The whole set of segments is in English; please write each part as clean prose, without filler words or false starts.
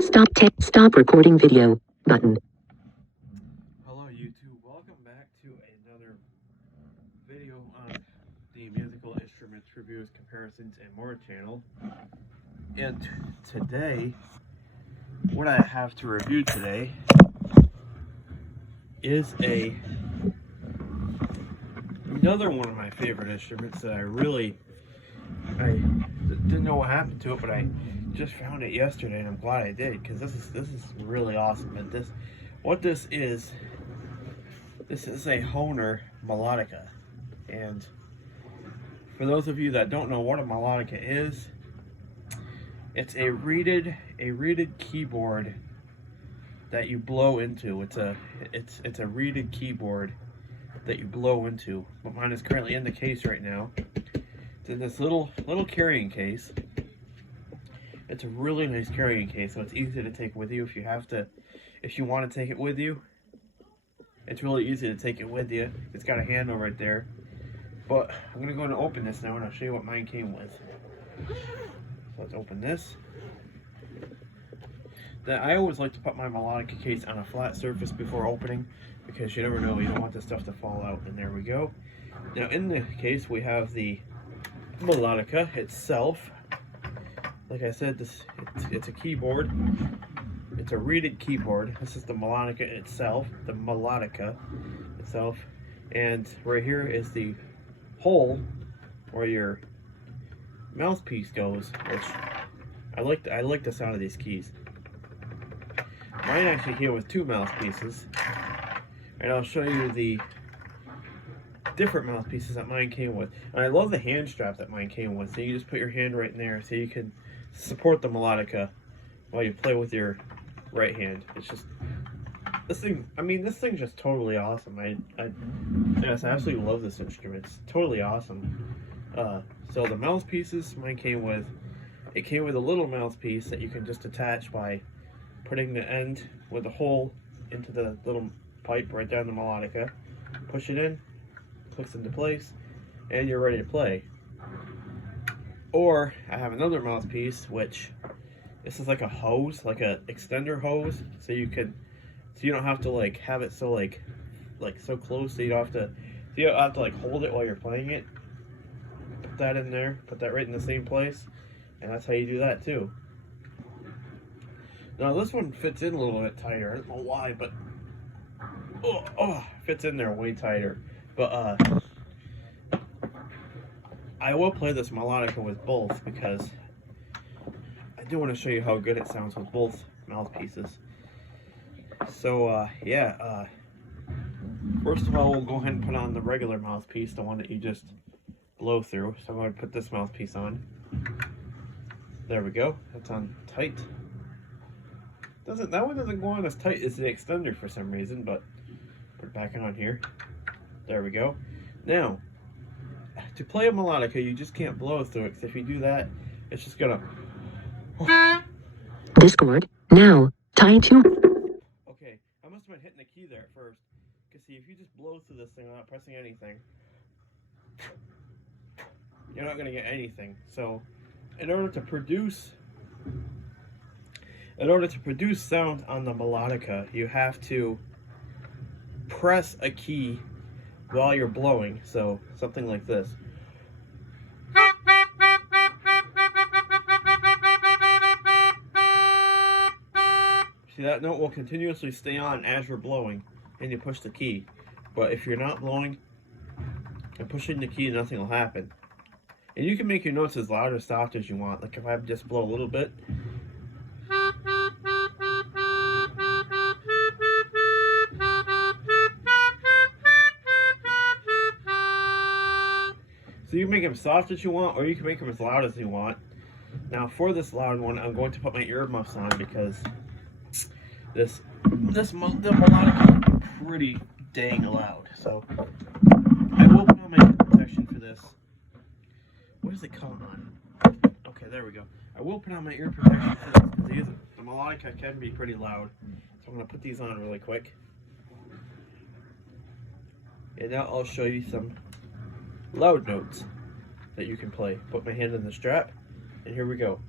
Stop recording video button. Hello YouTube, welcome back to another video on the musical instruments reviews, comparisons, and more channel. And today, what I have to review today is another one of my favorite instruments that I didn't know what happened to it, but I just found it yesterday, and I'm glad I did, because this is really awesome. And this is a Hohner melodica. And for those of you that don't know what a melodica is, it's a reeded keyboard that you blow into. It's a reeded keyboard that you blow into. But mine is currently in the case right now. It's in this little carrying case. It's a really nice carrying case, so it's easy to take with you if you want to take it with you. It's really easy to take it with you. It's got a handle right there. But I'm gonna go and open this now, and I'll show you what mine came with. So let's open this. I always like to put my melodica case on a flat surface before opening, because you never know, you don't want the stuff to fall out. And there we go. Now in the case we have the melodica itself. Like I said, it's a keyboard. It's a reeded keyboard. This is the melodica itself, and right here is the hole where your mouthpiece goes, which I like the sound of these keys. Mine actually came with two mouthpieces, and I'll show you the different mouthpieces that mine came with. And I love the hand strap that mine came with, so you just put your hand right in there so you can support the melodica while you play with your right hand. It's just this thing's just totally awesome. I absolutely love this instrument. It's totally awesome. So the mouthpieces mine came with, it came with a little mouthpiece that you can just attach by putting the end with the hole into the little pipe right down the melodica. Push it in, clicks into place, and you're ready to play. Or I have another mouthpiece, which this is like a hose, like a extender hose, so you don't have to like have it so like so close, so you don't have to like hold it while you're playing it. Put that in there, put that right in the same place, and that's how you do that too. Now this one fits in a little bit tighter. I don't know why, but fits in there way tighter. But I will play this melodica with both, because I do want to show you how good it sounds with both mouthpieces. So first of all, we'll go ahead and put on the regular mouthpiece, the one that you just blow through. So I'm going to put this mouthpiece on. There we go. That's on tight. That one doesn't go on as tight as the extender for some reason, but put it back on here. There we go. Now, to play a melodica, you just can't blow through it, because if you do that, it's just gonna... Discord now tied to... Okay, I must have been hitting the key there at first. Because see, if you just blow through this thing without pressing anything, you're not gonna get anything. So, in order to produce sound on the melodica, you have to press a key while you're blowing. So something like this. See, that note will continuously stay on as you're blowing, and you push the key. But if you're not blowing and pushing the key, nothing will happen. And you can make your notes as loud or soft as you want. Like if I just blow a little bit, so you can make them soft as you want, or you can make them as loud as you want. Now for this loud one, I'm going to put my earmuffs on, because the melodica is pretty dang loud. So I will put on my ear protection for this. What does it come on? Okay, there we go. I will put on my ear protection for this, because the melodica can be pretty loud. So I'm going to put these on really quick. And now I'll show you some loud notes that you can play. Put my hand in the strap, and here we go.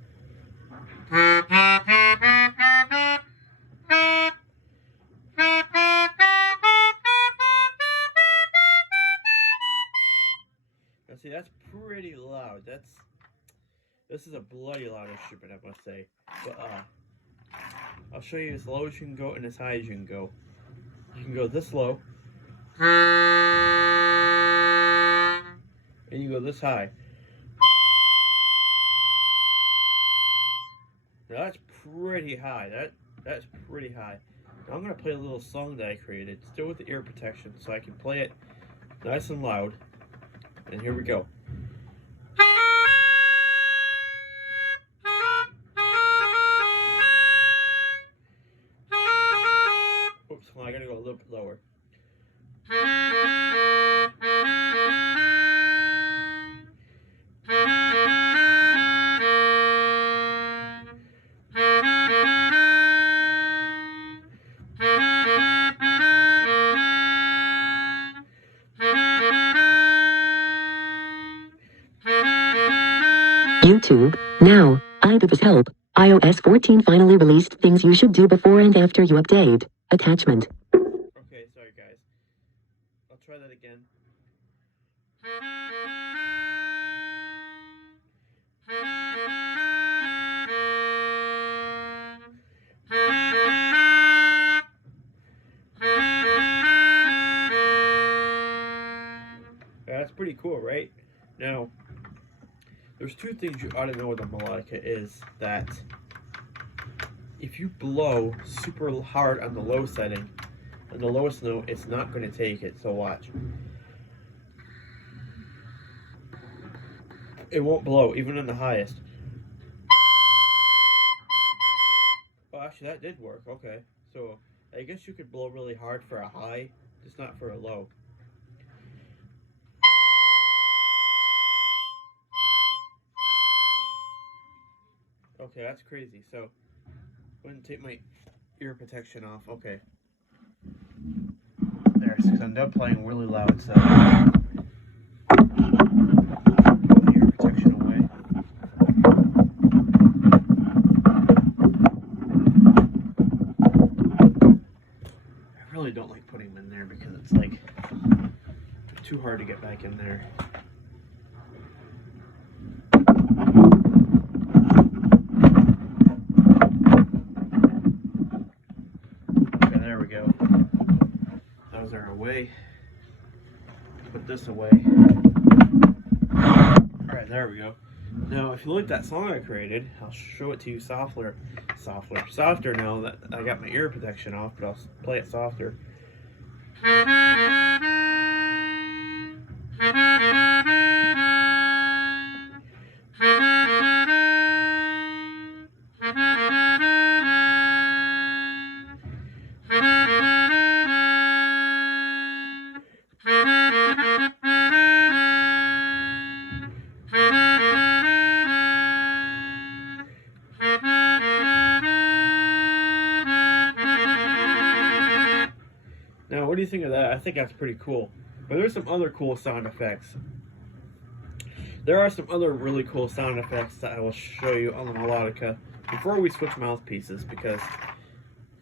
This is a bloody loud instrument, I must say. But I'll show you as low as you can go and as high as you can go. You can go this low, and you go this high. Now that's pretty high. That's pretty high. Now I'm gonna play a little song that I created, still with the ear protection, so I can play it nice and loud. And here we go. Oops, well, I gotta go a little bit lower. YouTube. Now, iBib's help. iOS 14 finally released things you should do before and after you update. Attachment. Okay, sorry guys. I'll try that again. That's pretty cool, right? Now, there's two things you ought to know with a melodica is that if you blow super hard on the low setting, on the lowest note, it's not going to take it, so watch. It won't blow, even on the highest. Oh, actually, that did work, okay. So, I guess you could blow really hard for a high, just not for a low. Okay, that's crazy. So, I'm going to take my ear protection off. Okay. There, because I'm done playing really loud, so put the ear protection away. I really don't like putting them in there because it's like too hard to get back in there. There we go. Those are away. Put this away. Alright, there we go. Now, if you look at that song I created, I'll show it to you softer now that I got my ear protection off, but I'll play it softer. Now, what do you think of that? I think that's pretty cool. But there's some other cool sound effects. There are some other really cool sound effects that I will show you on the melodica before we switch mouthpieces, because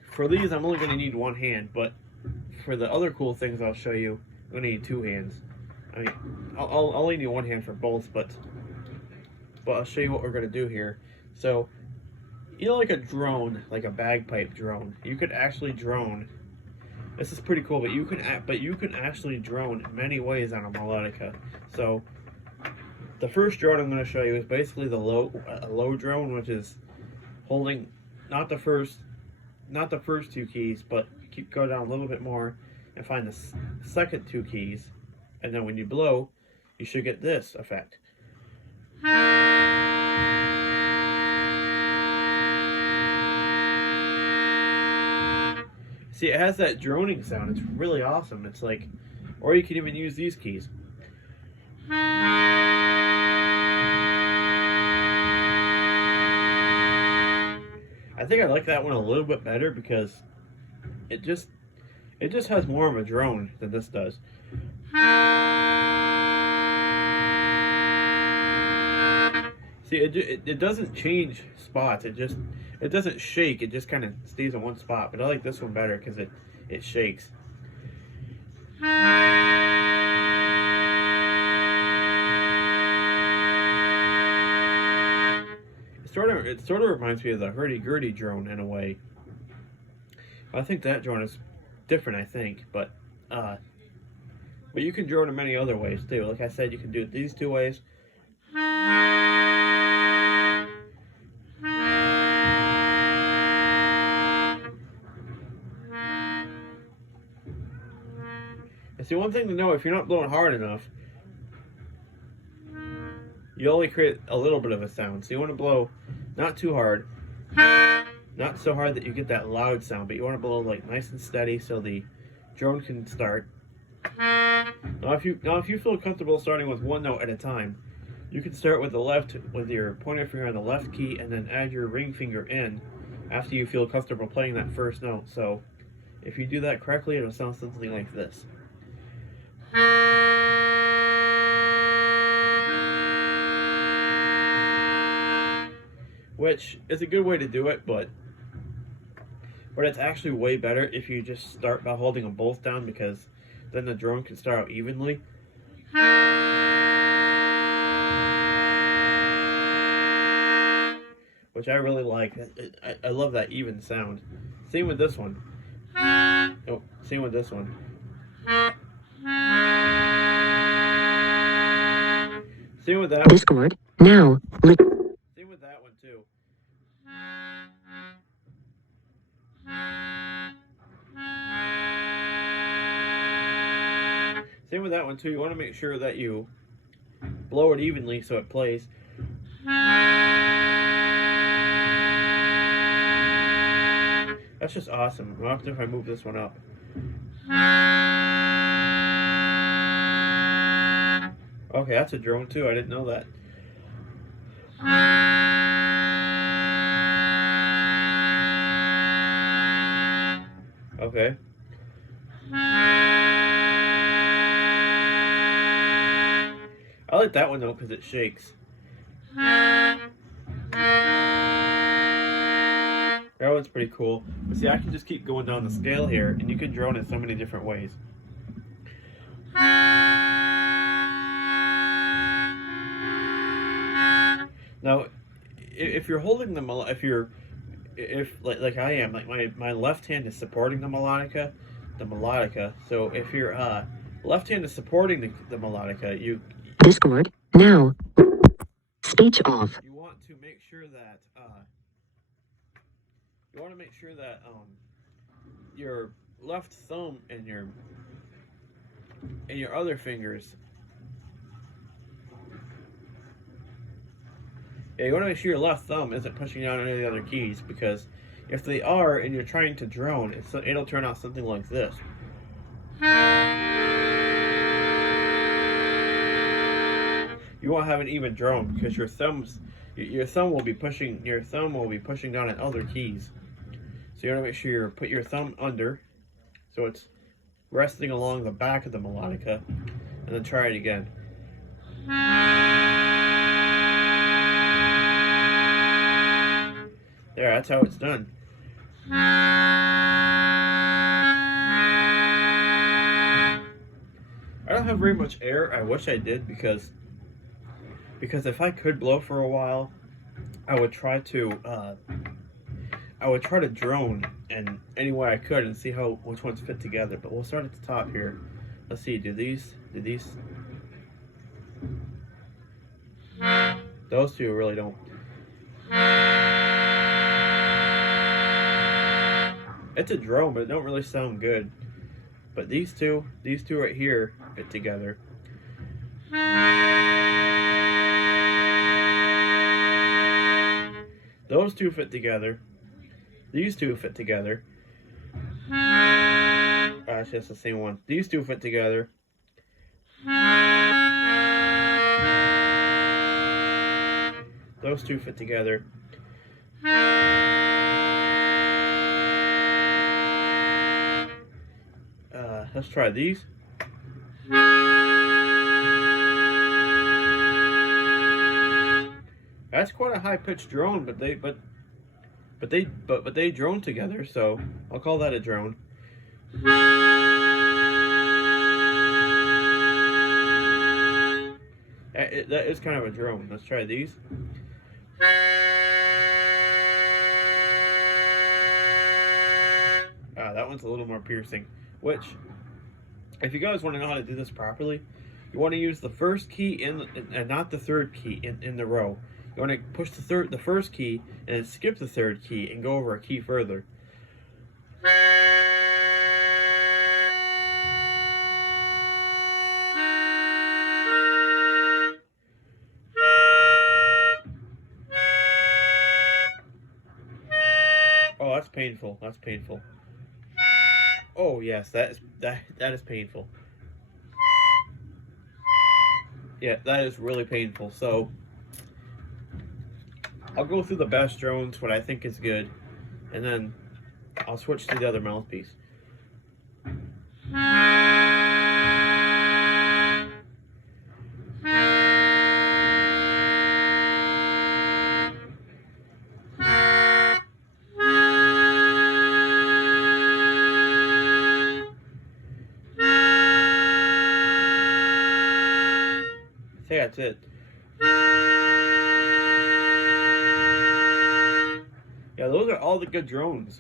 for these I'm only going to need one hand, but for the other cool things I'll show you, I'm going to need two hands. I mean, I'll only need one hand for both, but I'll show you what we're going to do here. So, you know, like a drone, like a bagpipe drone, you could actually drone. This is pretty cool, but you can actually drone in many ways on a melodica. So, the first drone I'm going to show you is basically a low drone, which is holding not the first two keys, but go down a little bit more and find the second two keys, and then when you blow, you should get this effect. See, it has that droning sound. It's really awesome. It's like, or you can even use these keys. I think I like that one a little bit better because it just has more of a drone than this does. See, it doesn't change spots. It doesn't shake. It just kind of stays in one spot. But I like this one better because it shakes. it sort of reminds me of the hurdy-gurdy drone in a way. I think that drone is different, I think, but you can drone in many other ways too. Like I said, you can do it these two ways. And see, one thing to know, if you're not blowing hard enough, you only create a little bit of a sound. So you want to blow not too hard, not so hard that you get that loud sound, but you want to blow like nice and steady so the drone can start. Now if you feel comfortable starting with one note at a time, you can start with the left, with your pointer finger on the left key, and then add your ring finger in after you feel comfortable playing that first note. So if you do that correctly, it'll sound something like this. Which is a good way to do it, but it's actually way better if you just start by holding them both down, because then the drone can start out evenly. Which I really like. I love that even sound. Same with this one. Oh, same with this one. Same with that one. Discord. Now. Same with that one too. Same with that one too. You want to make sure that you blow it evenly so it plays. That's just awesome. How often if I move this one up? Okay, that's a drone too. I didn't know that. Okay. I like that one though because it shakes. That one's pretty cool. But see, I can just keep going down the scale here, and you can drone in so many different ways. Now, if you're holding the like I am, like my left hand is supporting the melodica. So if your left hand is supporting the melodica, you Discord. Now. Speech off. You want to make sure that your left thumb and your other fingers. Yeah, you want to make sure your left thumb isn't pushing down any of the other keys, because if they are and you're trying to drone, it'll turn out something like this. You won't have an even drone because your thumb will be pushing down on other keys. So you want to make sure you put your thumb under, so it's resting along the back of the melodica, and then try it again. There, that's how it's done. I don't have very much air. I wish I did, because if I could blow for a while, I would try to drone in any way I could and see which ones fit together. But we'll start at the top here. Let's see. Do these? Those two really don't. It's a drone, but it don't really sound good. But these two right here fit together. Those two fit together. These two fit together. Actually, it's the same one. These two fit together. Those two fit together. Let's try these. That's quite a high-pitched drone, but they drone together, so I'll call that a drone. That is kind of a drone. Let's try these. one's a little more piercing. Which, if you guys want to know how to do this properly, you want to use the first key in and not the third key in the row. You want to push the first key and then skip the third key and go over a key further. Oh, that's painful. That's painful. Oh yes, that is painful. Yeah, that is really painful. So I'll go through the best drones, what I think is good, and then I'll switch to the other mouthpiece. I think that's it. Yeah, those are all the good drones.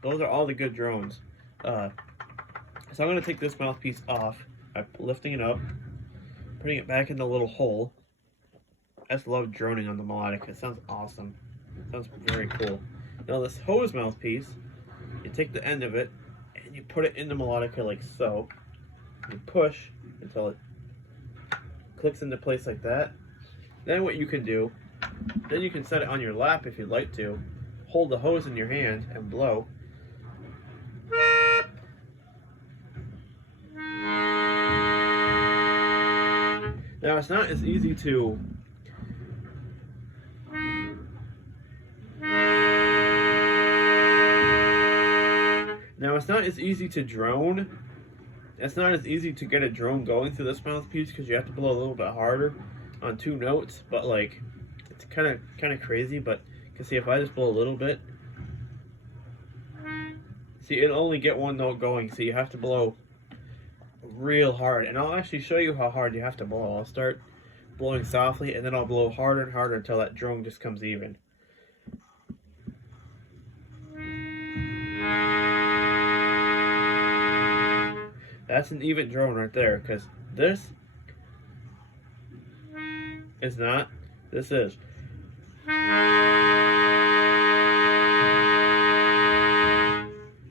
Those are all the good drones. So I'm gonna take this mouthpiece off by lifting it up, putting it back in the little hole. I just love droning on the melodica. It sounds awesome. It sounds very cool. Now this hose mouthpiece, you take the end of it and you put it in the melodica like so. You push until it clicks into place like that. Then what you can do, then you can set it on your lap if you'd like to. Hold the hose in your hand and blow. Now it's not as easy to drone. It's not as easy to get a drone going through this mouthpiece because you have to blow a little bit harder on 2 notes, but like it's kind of crazy. But you can see if I just blow a little bit, see it'll only get 1 note going, so you have to blow real hard. And I'll actually show you how hard you have to blow. I'll start blowing softly and then I'll blow harder and harder until that drone just comes even. That's an even drone right there, because this is not, this is.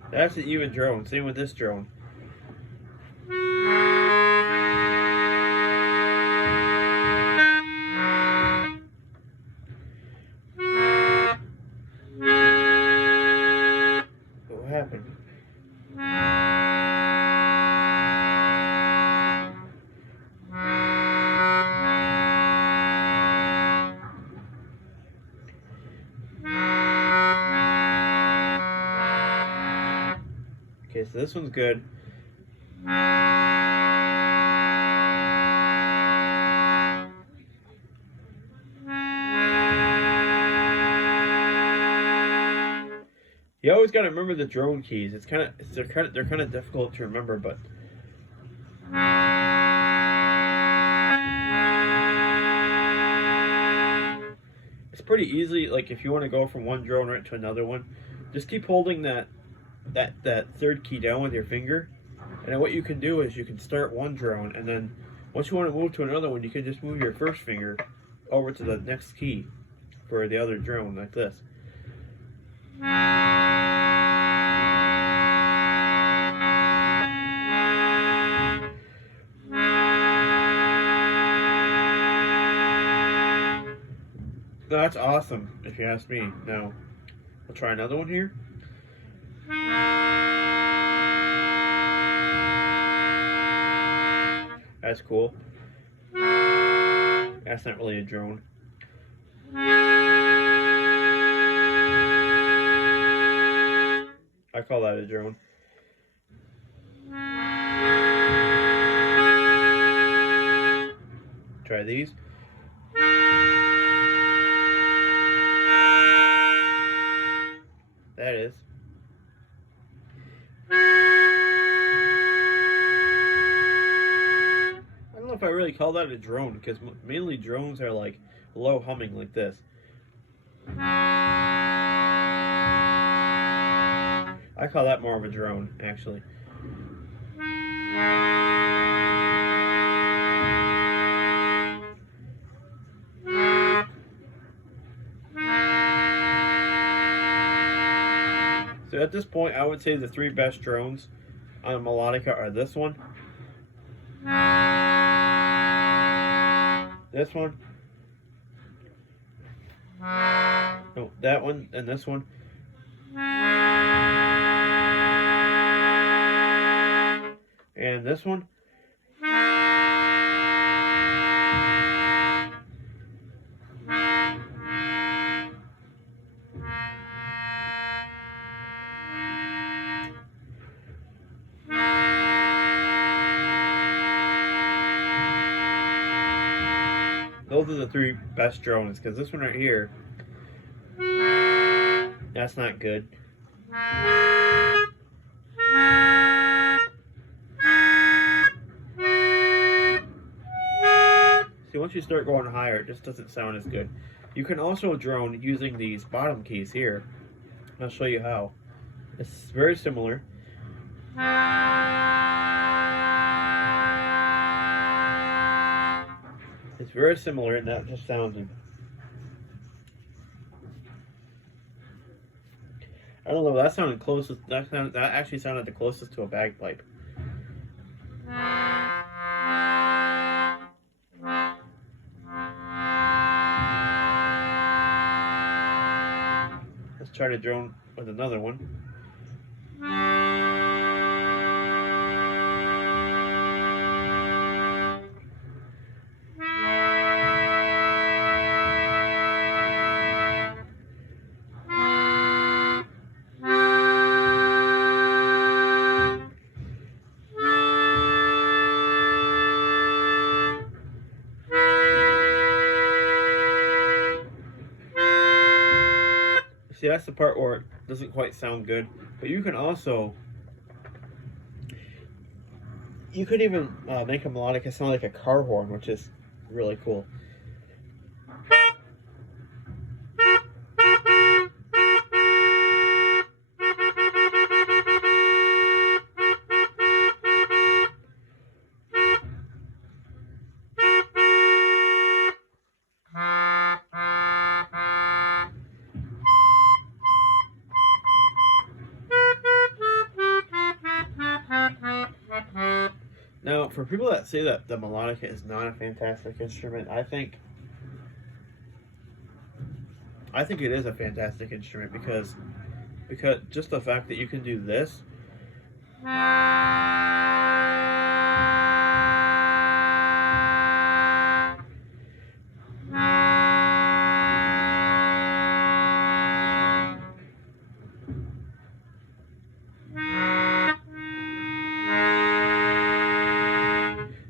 That's an even drone. Same with this drone. What happened? Okay, so this one's good. You always got to remember the drone keys. They're kind of difficult to remember, but it's pretty easy. Like if you want to go from one drone right to another one, just keep holding that third key down with your finger, and then what you can do is you can start one drone, and then once you want to move to another one, you can just move your first finger over to the next key for the other drone, like this. That's awesome, if you ask me. Now, we'll try another one here. That's cool. That's not really a drone. I call that a drone. Try these. That is. I don't know if I really call that a drone, because mainly drones are like low humming like this. I call that more of a drone, actually. So at this point, I would say the three best drones on a melodica are this one, this one, no, that one, and this one. And this one. Those are the three best drones, because this one right here, that's not good. See, once you start going higher, it just doesn't sound as good. You can also drone using these bottom keys here. I'll show you how. It's very similar. It's very similar, and that just sounds. I don't know. That sounded closest. That actually sounded the closest to a bagpipe. Let's try to drone with another one. See, that's the part where it doesn't quite sound good. But you can also, you could even make a melodica sound like a car horn, which is really cool. Now, for people that say that the melodica is not a fantastic instrument, I think it is a fantastic instrument because just the fact that you can do this.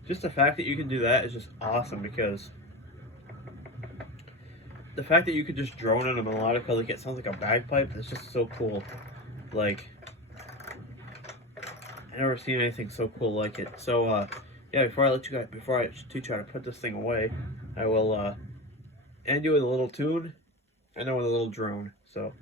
Just the fact that you can do that is just awesome, because the fact that you could just drone on a melodica like it sounds like a bagpipe is just so cool. Like, I never seen anything so cool like it. So yeah, before I teach you how to put this thing away, I will end you with a little tune and then with a little drone. So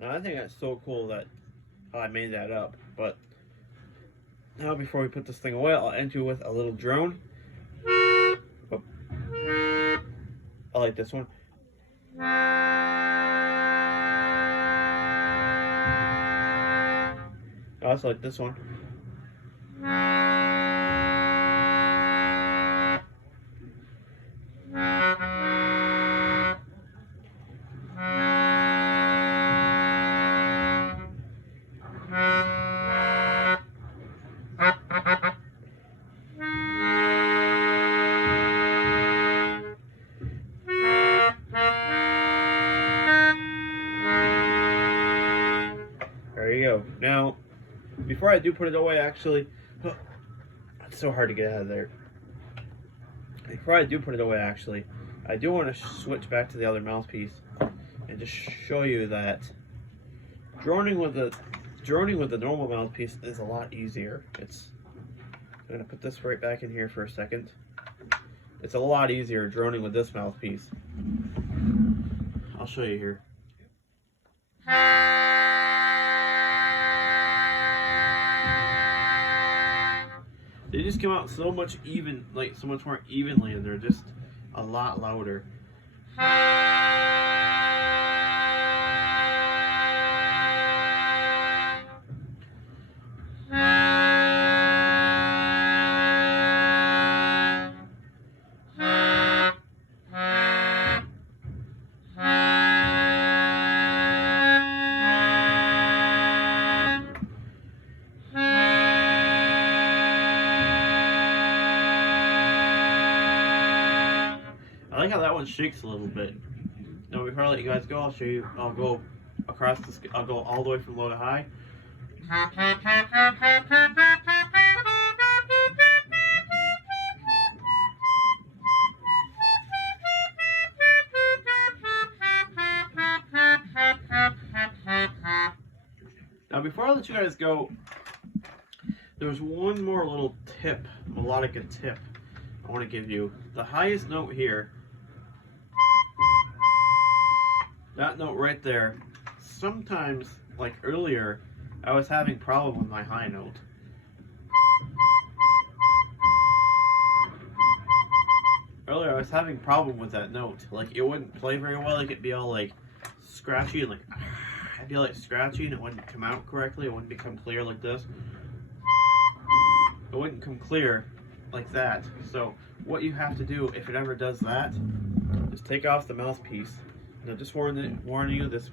now I think that's so cool that I made that up. But now, before we put this thing away, I'll end you with a little drone. Oh. I like this one. I also like this one. go. Now, before I do put it away, actually, it's so hard to get out of there. Before I do put it away, actually, I do want to switch back to the other mouthpiece and just show you that droning with the normal mouthpiece is a lot easier. I'm gonna put this right back in here for a second. It's a lot easier droning with this mouthpiece. I'll show you here. They just come out so much more evenly, and they're just a lot louder. I like how that one shakes a little bit. Now before I let you guys go, I'll show you. I'll go across the. I'll go all the way from low to high. Now before I let you guys go, there's one more little tip, melodica tip, I want to give you. The highest note here, that note right there, sometimes, like earlier, I was having problem with my high note. Earlier I was having problem with that note. Like, it wouldn't play very well. Like, it'd be all like scratchy and like I'd be like scratchy and it wouldn't come out correctly. It wouldn't become clear like this. It wouldn't come clear like that. So what you have to do if it ever does that is take off the mouthpiece. Now just warn you, this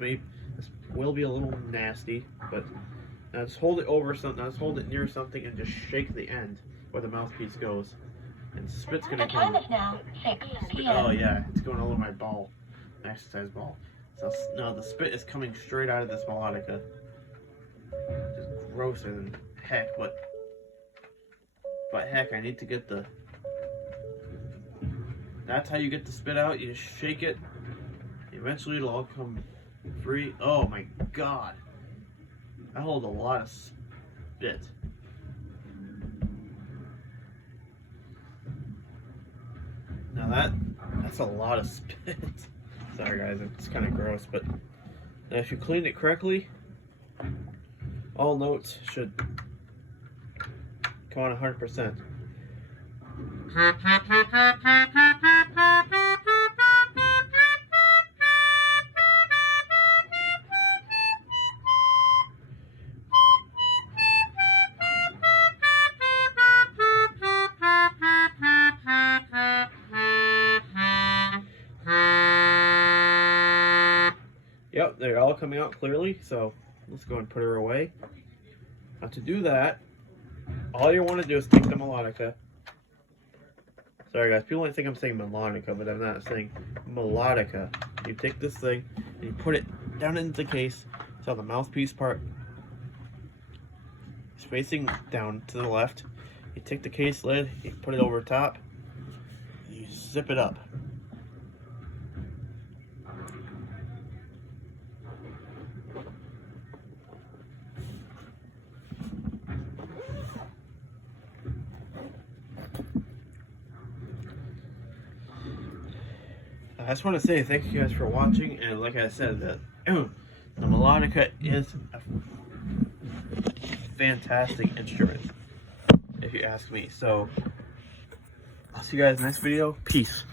will be a little nasty, but now just hold it over something. Now just hold it near something and just shake the end where the mouthpiece goes, and spit's gonna come. The time is now 6 p.m. Oh yeah, it's going all over my ball, exercise ball. So now the spit is coming straight out of this melodica. Just grosser than heck, but heck, I need to get the. That's how you get the spit out. You just shake it. Eventually, it'll all come free. Oh my god, I hold a lot of spit. Now that's a lot of spit. Sorry guys, it's kind of gross, but now if you clean it correctly, all notes should come on 100%. Yep, they're all coming out clearly, so let's go and put her away. Now to do that, all you want to do is take the melodica. Sorry guys, people might think I'm saying melodica, but I'm not saying melodica. You take this thing and you put it down into the case so the mouthpiece part is facing down to the left. You take the case lid, you put it over top, you zip it up. I just want to say thank you guys for watching, and like I said, the melodica is a fantastic instrument, if you ask me. So, I'll see you guys in the next video. Peace.